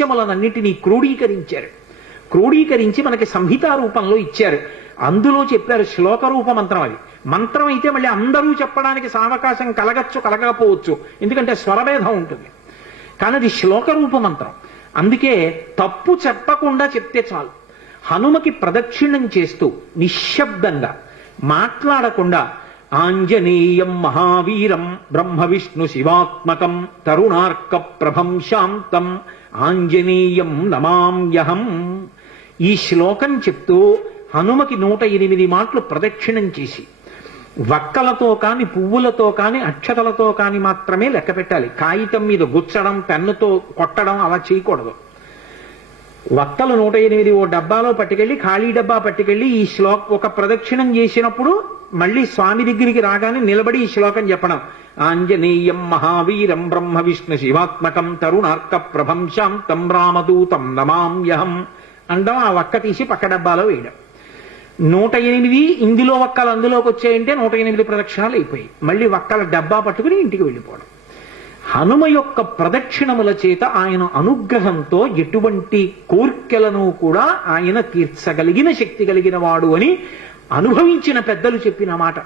రహస్యములనన్నిటినీ క్రోడీకరించారు. క్రోడీకరించి మనకి సంహితా రూపంలో ఇచ్చారు. అందులో చెప్పారు శ్లోక రూప మంత్రం. అది మంత్రం అయితే మళ్ళీ అందరూ చెప్పడానికి సావకాశం కలగచ్చు, కలగకపోవచ్చు, ఎందుకంటే స్వరభేదం ఉంటుంది. కానీ అది శ్లోక రూప మంత్రం. అందుకే తప్పు చెప్పకుండా చెప్తే చాలు. హనుమకి ప్రదక్షిణం చేస్తూ నిశ్శబ్దంగా మాట్లాడకుండా ఆంజనేయం మహావీరం బ్రహ్మ విష్ణు శివాత్మకం తరుణార్క ప్రభం శాంతం ఆంజనేయం నమామ్యహం ఈ శ్లోకం చెప్తూ హనుమకి 108 మాటలు ప్రదక్షిణం చేసి వక్కలతో కాని, పువ్వులతో కాని, అక్షతలతో కాని మాత్రమే లెక్క పెట్టాలి. కాగితం మీద గుచ్చడం, పెన్నుతో కొట్టడం అలా చేయకూడదు. వక్కలు 108 ఓ డబ్బాలో పట్టుకెళ్ళి, ఖాళీ డబ్బా పట్టుకెళ్ళి ఈ ఒక ప్రదక్షిణం చేసినప్పుడు మళ్ళీ స్వామి దగ్గరికి రాగానే నిలబడి ఈ శ్లోకం చెప్పడం. ఆంజనేయం మహావీరం బ్రహ్మ విష్ణు శివాత్మకం తరుణార్క ప్రభం శాంతం రామదూతం నమామ్యహం అండం. ఆ వక్క తీసి పక్క డబ్బాలో వేయడం. 108 ఇందులో వక్కలు అందులోకి వచ్చాయంటే 108 ప్రదక్షిణాలు అయిపోయి మళ్ళీ వక్కల డబ్బా పట్టుకుని ఇంటికి వెళ్ళిపోవడం. హనుమ యొక్క ప్రదక్షిణముల చేత ఆయన అనుగ్రహంతో ఎటువంటి కోర్కెలను కూడా ఆయన తీర్చగలిగిన శక్తి కలిగిన వాడు అని అనుభవించిన పెద్దలు చెప్పిన మాట.